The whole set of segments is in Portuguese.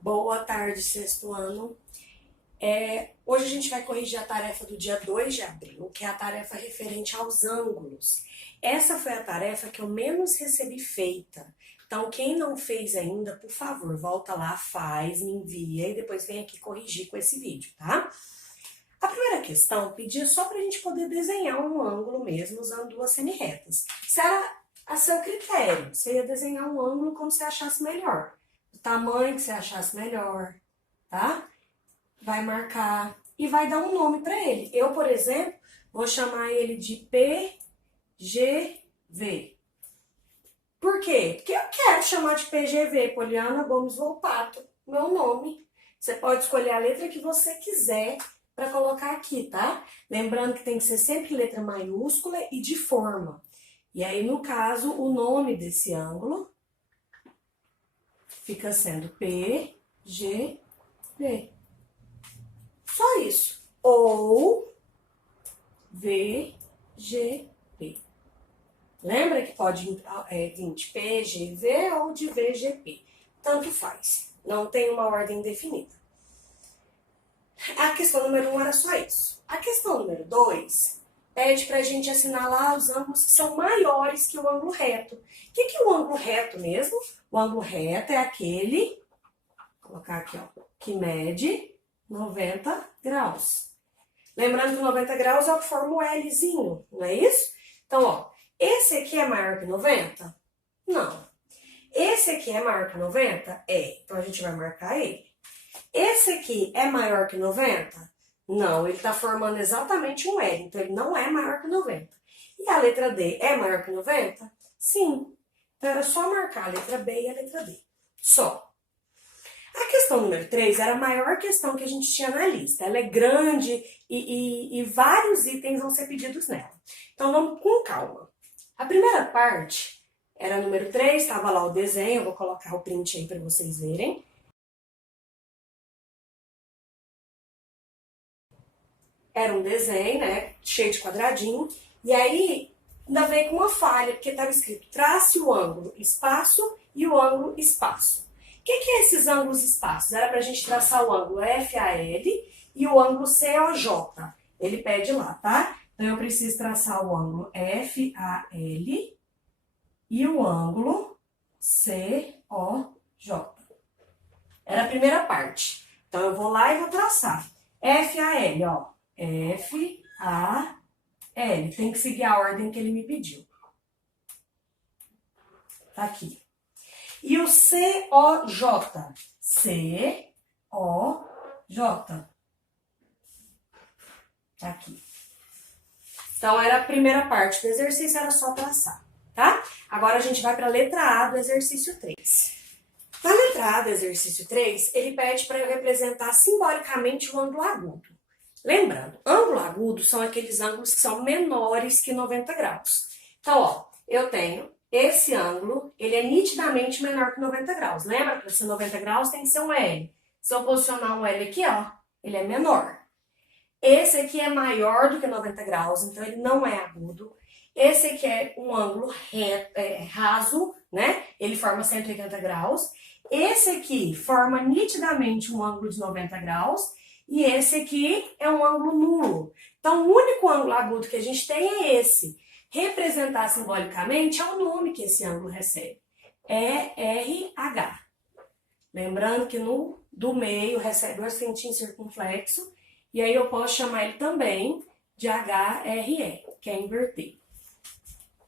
Boa tarde, sexto ano. Hoje a gente vai corrigir a tarefa do dia 2 de abril, que é a tarefa referente aos ângulos. Essa foi a tarefa que eu menos recebi feita. Então, quem não fez ainda, por favor, volta lá, faz, me envia e depois vem aqui corrigir com esse vídeo, tá? A primeira questão pedia só para a gente poder desenhar um ângulo mesmo usando duas semi-retas. Se era a seu critério, você ia desenhar um ângulo como você achasse melhor, do tamanho que você achasse melhor, tá? Vai marcar e vai dar um nome para ele. Eu, por exemplo, vou chamar ele de PGV. Por quê? Porque eu quero chamar de PGV, Poliana Gomes Volpato, meu nome. Você pode escolher a letra que você quiser para colocar aqui, tá? Lembrando que tem que ser sempre letra maiúscula e de forma. E aí, no caso, o nome desse ângulo fica sendo PGV. Só isso. Ou VGP. Lembra que pode vir de PGV ou de VGP. Tanto faz. Não tem uma ordem definida. A questão número 1 era só isso. A questão número 2 pede para a gente assinalar os ângulos que são maiores que o ângulo reto. O que é o ângulo reto mesmo? O ângulo reto é aquele, vou colocar aqui, ó, que mede 90 graus. Lembrando que 90 graus é o que forma o Lzinho, não é isso? Então, ó, esse aqui é maior que 90? Não. Esse aqui é maior que 90? É. Então, a gente vai marcar ele. Esse aqui é maior que 90? Não, ele está formando exatamente um L, então ele não é maior que 90. E a letra D é maior que 90? Sim. Então, era só marcar a letra B e a letra D. Só. A questão número 3 era a maior questão que a gente tinha na lista. Ela é grande e vários itens vão ser pedidos nela. Então, vamos com calma. A primeira parte era número 3, estava lá o desenho, eu vou colocar o print aí para vocês verem. Era um desenho, né, cheio de quadradinho, e aí ainda veio com uma falha, porque estava escrito trace o ângulo espaço e o ângulo espaço. O que é esses ângulos espaços? Era para a gente traçar o ângulo FAL e o ângulo COJ. Ele pede lá, tá? Então eu preciso traçar o ângulo FAL e o ângulo COJ. Era a primeira parte. Então eu vou lá e vou traçar. FAL, ó. FAL. Tem que seguir a ordem que ele me pediu. Tá aqui. E o COJ? COJ. Tá aqui. Então, era a primeira parte do exercício, era só traçar, tá? Agora, a gente vai para a letra A do exercício 3. Na letra A do exercício 3, ele pede para eu representar simbolicamente o ângulo agudo. Lembrando, ângulo agudo são aqueles ângulos que são menores que 90 graus. Então, ó, eu tenho esse ângulo, ele é nitidamente menor que 90 graus. Lembra? Para ser 90 graus tem que ser um L. Se eu posicionar um L aqui, ó, ele é menor. Esse aqui é maior do que 90 graus, então ele não é agudo. Esse aqui é um ângulo raso, né? Ele forma 180 graus. Esse aqui forma nitidamente um ângulo de 90 graus. E esse aqui é um ângulo nulo. Então, o único ângulo agudo que a gente tem é esse. Representar simbolicamente é o nome que esse ângulo recebe. RH. Lembrando que do meio recebe o acentinho circunflexo. E aí eu posso chamar ele também de HRE, que é inverter.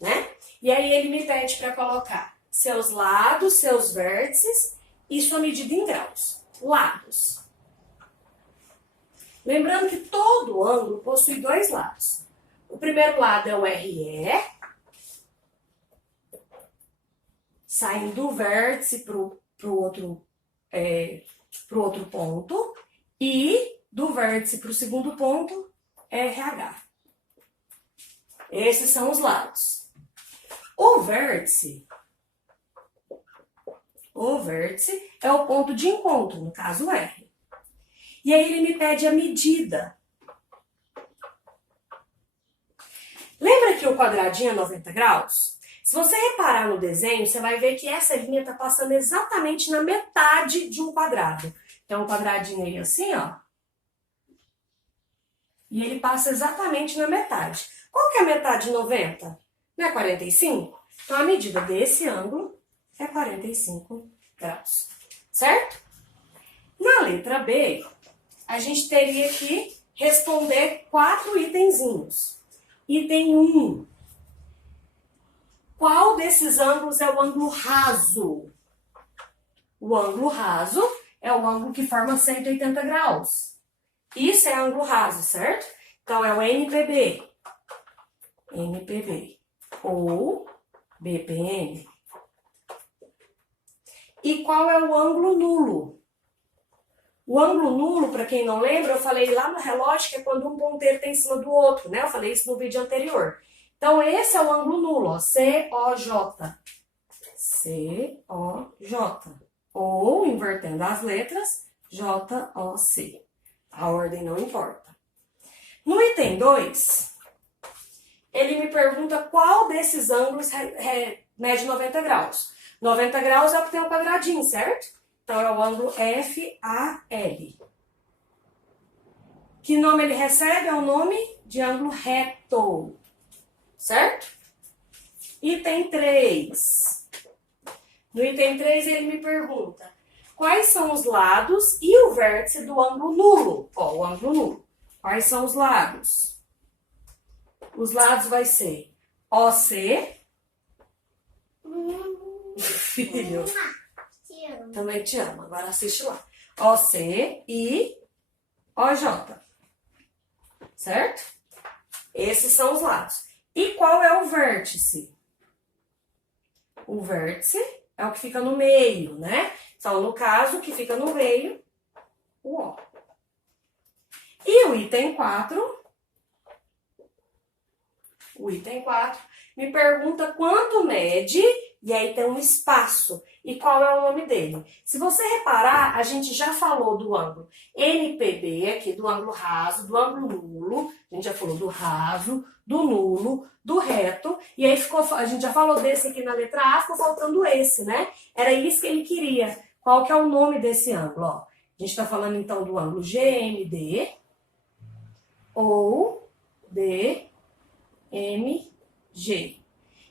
Né? E aí ele me pede para colocar seus lados, seus vértices e sua medida em graus. Lados. Lembrando que todo ângulo possui dois lados. O primeiro lado é o RE, saindo do vértice para o outro ponto, e do vértice para o segundo ponto, RH. Esses são os lados. O vértice é o ponto de encontro, no caso R. E aí ele me pede a medida. Lembra que o quadradinho é 90 graus? Se você reparar no desenho, você vai ver que essa linha está passando exatamente na metade de um quadrado. Então, um quadradinho aí assim, ó. E ele passa exatamente na metade. Qual que é a metade de 90? Não é 45? Então, a medida desse ângulo é 45 graus, certo? Na letra B, a gente teria que responder 4 itenzinhos. Item 1. Qual desses ângulos é o ângulo raso? O ângulo raso é o ângulo que forma 180 graus. Isso é ângulo raso, certo? Então, é o NPB. NPB. Ou BPM. E qual é o ângulo nulo? O ângulo nulo, para quem não lembra, eu falei lá no relógio que é quando um ponteiro está em cima do outro, né? Eu falei isso no vídeo anterior. Então, esse é o ângulo nulo, ó, COJ. COJ. Ou, invertendo as letras, JOC. A ordem não importa. No item 2, ele me pergunta qual desses ângulos mede 90 graus. 90 graus é o que tem um quadradinho, certo? Então, é o ângulo FAL. Que nome ele recebe? É o nome de ângulo reto. Certo? Item 3. No item 3, ele me pergunta quais são os lados e o vértice do ângulo nulo. Ó, o ângulo nulo. Quais são os lados? Os lados vai ser OC. Filho. Também te amo. Agora assiste lá. OC e OJ. Certo? Esses são os lados. E qual é o vértice? O vértice é o que fica no meio, né? Então, no caso, o que fica no meio, o O. E o item 4, me pergunta quanto mede, e aí tem um espaço. E qual é o nome dele? Se você reparar, a gente já falou do ângulo NPB, aqui do ângulo raso, do ângulo nulo, a gente já falou do raso, do nulo, do reto, e aí a gente já falou desse aqui na letra A, ficou faltando esse, né? Era isso que ele queria. Qual que é o nome desse ângulo? Ó, a gente está falando então do ângulo GMD ou DMG.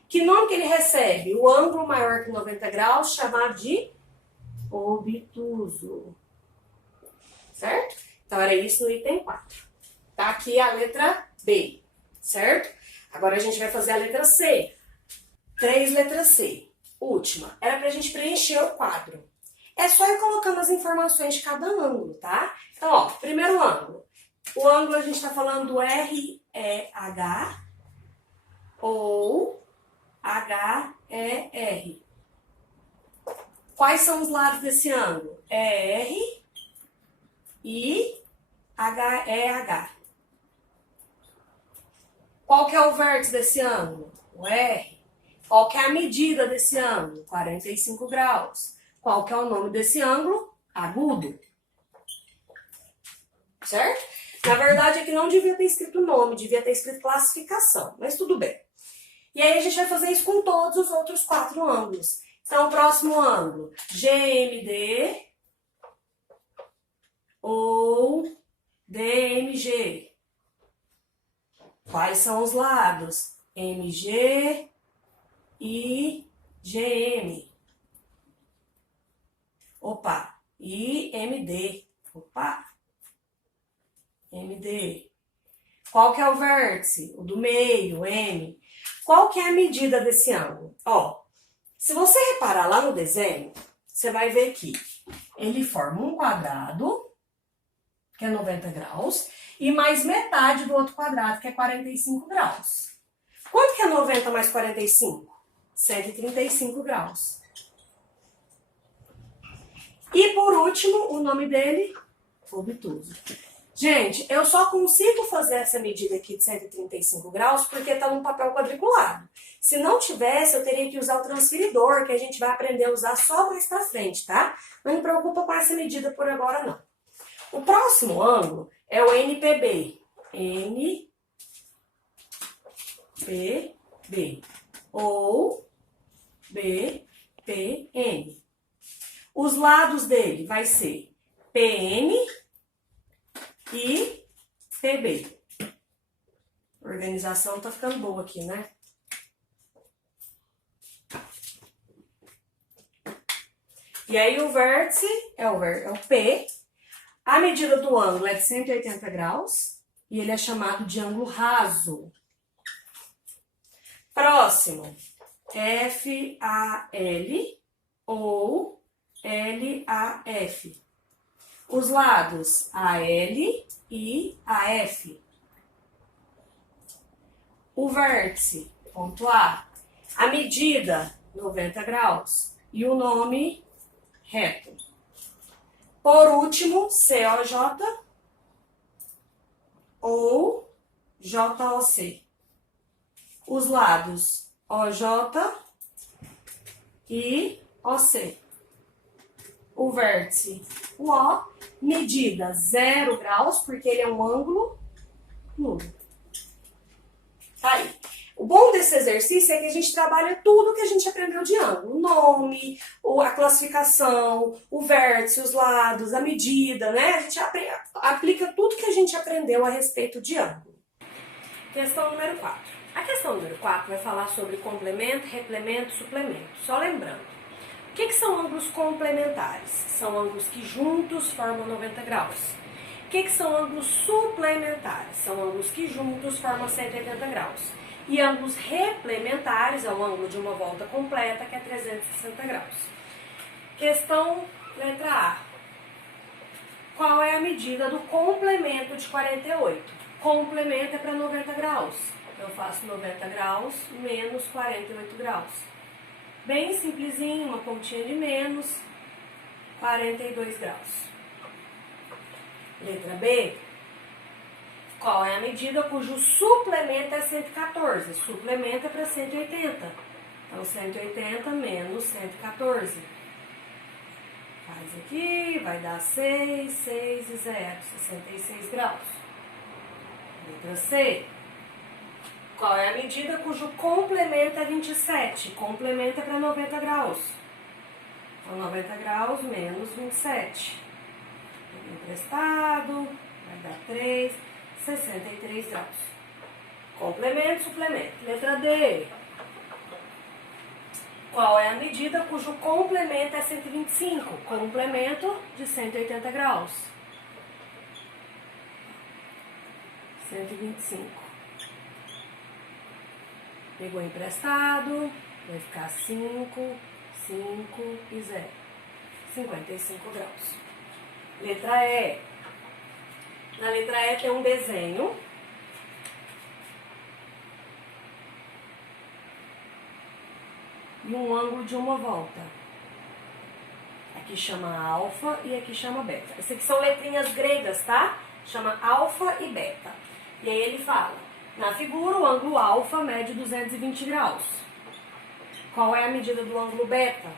Que nome que ele recebe? O ângulo maior que 90 graus, chamado de obtuso. Certo? Então, era isso no item 4. Tá aqui a letra B, certo? Agora, a gente vai fazer a letra C. 3 letras C. Última. Era pra gente preencher o quadro. É só ir colocando as informações de cada ângulo, tá? Então, ó, primeiro ângulo. O ângulo a gente tá falando do REH ou HER. Quais são os lados desse ângulo? ER e HEH. Qual que é o vértice desse ângulo? O R. Qual que é a medida desse ângulo? 45 graus. Qual que é o nome desse ângulo? Agudo. Certo? Na verdade, aqui não devia ter escrito nome, devia ter escrito classificação, mas tudo bem. E aí a gente vai fazer isso com todos os outros 4 ângulos. Então, o próximo ângulo, GMD ou DMG. Quais são os lados? MG e GM. Opa, e MD. Opa, MD. Qual que é o vértice? O do meio, M. Qual que é a medida desse ângulo? Ó, se você reparar lá no desenho, você vai ver que ele forma um quadrado, que é 90 graus, e mais metade do outro quadrado, que é 45 graus. Quanto que é 90 mais 45? 135 graus. E por último, o nome dele, obtuso. Gente, eu só consigo fazer essa medida aqui de 135 graus porque está num papel quadriculado. Se não tivesse, eu teria que usar o transferidor, que a gente vai aprender a usar só mais pra frente, tá? Não me preocupa com essa medida por agora, não. O próximo ângulo é o NPB. NPB. Ou BPN. Os lados dele vai ser PN e PB. A organização tá ficando boa aqui, né? E aí o vértice é o P. A medida do ângulo é de 180 graus e ele é chamado de ângulo raso. Próximo, FAL ou LAF. Os lados AL e AF. O vértice, ponto A. A medida, 90 graus. E o nome, reto. Por último, COJ ou JOC. Os lados OJ e OC. O vértice, o O, medida 0 graus, porque ele é um ângulo nulo. Tá aí. O bom desse exercício é que a gente trabalha tudo que a gente aprendeu de ângulo. O nome, a classificação, o vértice, os lados, a medida, né? A gente aplica tudo que a gente aprendeu a respeito de ângulo. Questão número 4. A questão número 4 vai falar sobre complemento, replemento, suplemento. Só lembrando, o que são ângulos complementares? São ângulos que juntos formam 90 graus. O que são ângulos suplementares? São ângulos que juntos formam 180 graus. E ângulos replementares é o ângulo de uma volta completa, que é 360 graus. Questão letra A. Qual é a medida do complemento de 48? Complemento é para 90 graus. Eu faço 90 graus menos 48 graus. Bem simplesinho, uma pontinha de menos, 42 graus. Letra B. Qual é a medida cujo suplemento é 114? Suplemento é para 180. Então, 180 menos 114. Faz aqui, vai dar 6, 6 e 0, 66 graus. Letra C. Qual é a medida cujo complemento é 27? Complemento é para 90 graus. Então, 90 graus menos 27. Emprestado, vai dar 3, 63 graus. Complemento, suplemento. Letra D. Qual é a medida cujo complemento é 125? Complemento de 180 graus. 125. Pegou emprestado, vai ficar 5, 5 e 0. 55 graus. Letra E. Na letra E tem um desenho. E um ângulo de uma volta. Aqui chama alfa e aqui chama beta. Essas aqui são letrinhas gregas, tá? Chama alfa e beta. E aí ele fala, na figura o ângulo alfa mede 220 graus. Qual é a medida do ângulo beta?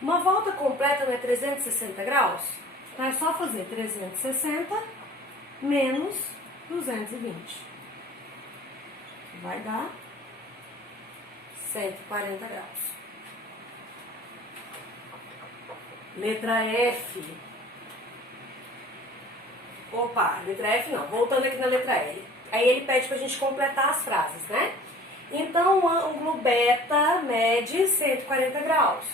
Uma volta completa não é 360 graus? Então é só fazer 360 menos 220. Vai dar 140 graus. Letra F. Opa, letra F não. Voltando aqui na letra L. Aí ele pede pra gente completar as frases, né? Então, o ângulo beta mede 140 graus.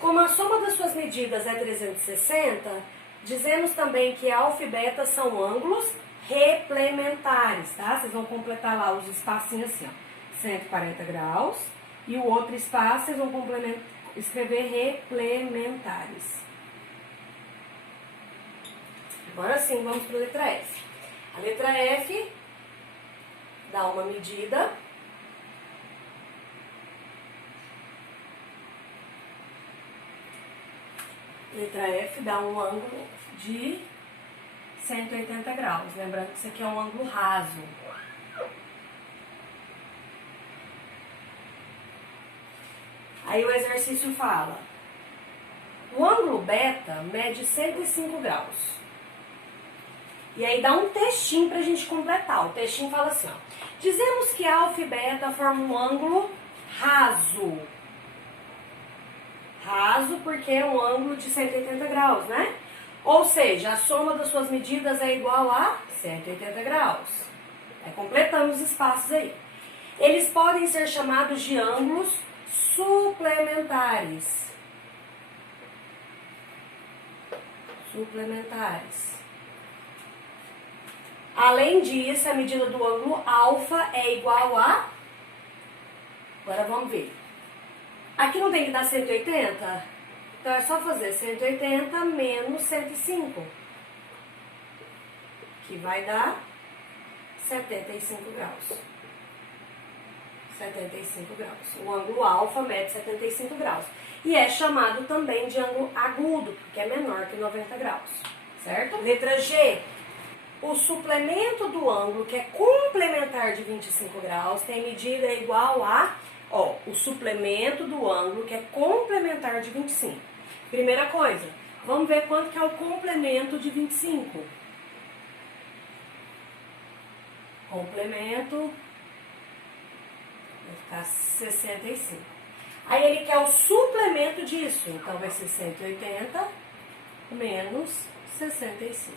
Como a soma das suas medidas é 360, dizemos também que alfa e beta são ângulos replementares, tá? Vocês vão completar lá os espacinhos assim, ó. 140 graus. E o outro espaço, vocês vão escrever replementares. Agora sim, vamos para a letra F. A letra F dá uma medida. Letra F dá um ângulo de 180 graus. Lembrando que isso aqui é um ângulo raso. Aí o exercício fala, o ângulo beta mede 105 graus. E aí dá um textinho pra gente completar. O textinho fala assim, ó. Dizemos que alfa e beta formam um ângulo raso. Raso porque é um ângulo de 180 graus, né? Ou seja, a soma das suas medidas é igual a 180 graus. Completamos os espaços aí. Eles podem ser chamados de ângulos suplementares. Suplementares. Além disso, a medida do ângulo alfa é igual a... Agora vamos ver. Aqui não tem que dar 180? Então é só fazer 180 menos 105. Que vai dar 75 graus. 75 graus. O ângulo alfa mede 75 graus. E é chamado também de ângulo agudo, porque é menor que 90 graus. Certo? Letra G. O suplemento do ângulo, que é complementar de 25 graus, tem medida igual a... o suplemento do ângulo, que é complementar de 25. Primeira coisa, vamos ver quanto que é o complemento de 25. Complemento... vai ficar 65. Aí ele quer o suplemento disso, então vai ser 180 menos 65,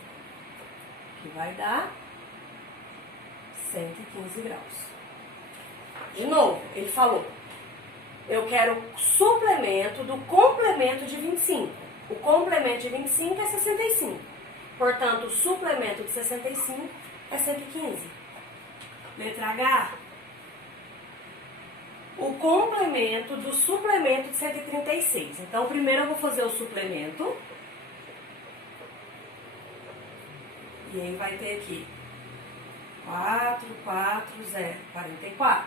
que vai dar 115 graus. De novo, ele falou, eu quero o suplemento do complemento de 25. O complemento de 25 é 65. Portanto, o suplemento de 65 é 115. Letra H. O complemento do suplemento de 136. Então, primeiro eu vou fazer o suplemento. E aí vai ter aqui 4, 4, 0, 44.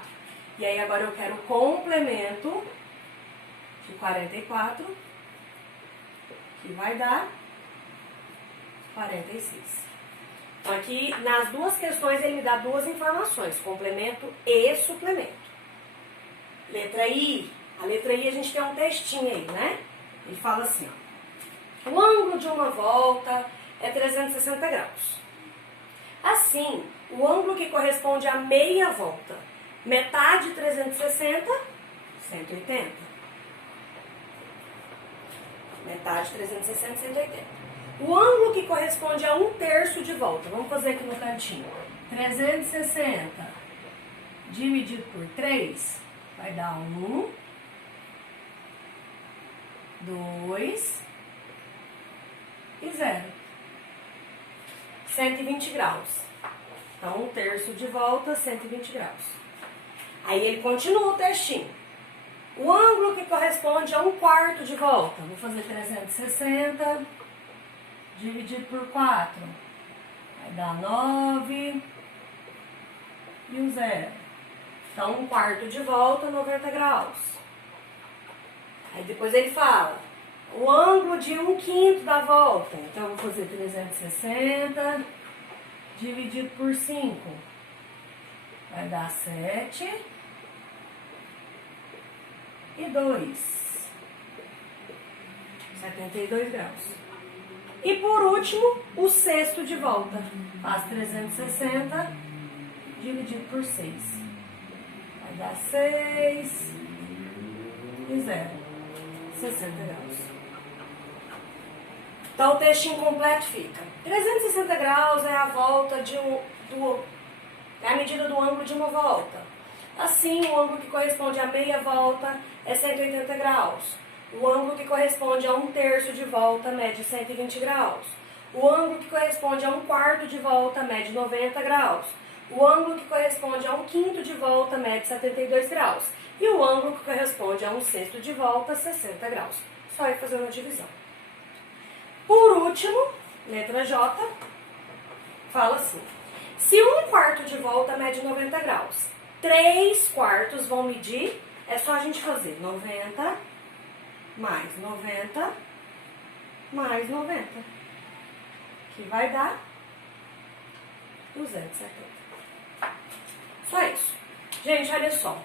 E aí agora eu quero o complemento de 44, que vai dar 46. Então aqui nas duas questões ele me dá duas informações, complemento e suplemento. Letra I. A letra I a gente tem um textinho aí, né? Ele fala assim, ó. O ângulo de uma volta é 360 graus. Assim, o ângulo que corresponde a meia volta, metade de 360, 180. Metade de 360, 180. O ângulo que corresponde a 1/3 de volta, vamos fazer aqui no cantinho. 360 dividido por 3 vai dar 1, 2 e 0. 120 graus. Então, 1/3 de volta, 120 graus. Aí ele continua o textinho. O ângulo que corresponde a 1/4 de volta. Vou fazer 360 dividido por 4. Vai dar 9 e o 0. Então, 1/4 de volta, 90 graus. Aí depois ele fala o ângulo de 1/5 da volta. Então, eu vou fazer 360 dividido por 5. Vai dar 7 e 2. 72 graus. E por último, o sexto de volta. Faz 360 dividido por 6. Vai dar 6 e 0. 60 graus. Então o textinho completo fica. 360 graus é a volta é a medida do ângulo de uma volta. Assim, o ângulo que corresponde a meia volta é 180 graus. O ângulo que corresponde a 1/3 de volta mede 120 graus. O ângulo que corresponde a 1/4 de volta mede 90 graus. O ângulo que corresponde a 1/5 de volta mede 72 graus. E o ângulo que corresponde a 1/6 de volta, 60 graus. Só ir fazendo a divisão. Por último, letra J, fala assim. Se 1/4 de volta mede 90 graus, 3/4 vão medir, é só a gente fazer 90 mais 90 mais 90, que vai dar 270. Só isso. Gente, olha só.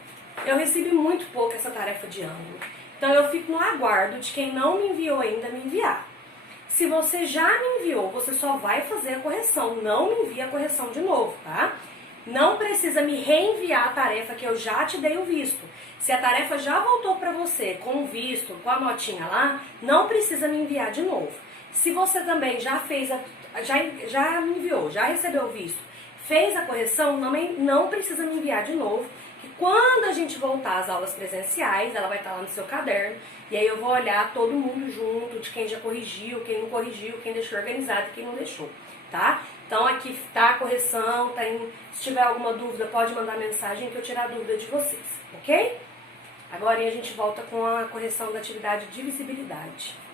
Eu recebi muito pouco essa tarefa de ângulo. Então, eu fico no aguardo de quem não me enviou ainda me enviar. Se você já me enviou, você só vai fazer a correção. Não me envia a correção de novo, tá? não precisa me reenviar a tarefa que eu já te dei o visto. Se a tarefa já voltou para você com o visto, com a notinha lá, não precisa me enviar de novo. Se você também já fez, já me enviou, já recebeu o visto, fez a correção, não precisa me enviar de novo. Que quando a gente voltar às aulas presenciais, ela vai estar lá no seu caderno, e aí eu vou olhar todo mundo junto, de quem já corrigiu, quem não corrigiu, quem deixou organizado e quem não deixou, tá? Então aqui tá a correção, se tiver alguma dúvida pode mandar mensagem que eu tirar a dúvida de vocês, ok? Agora a gente volta com a correção da atividade de visibilidade.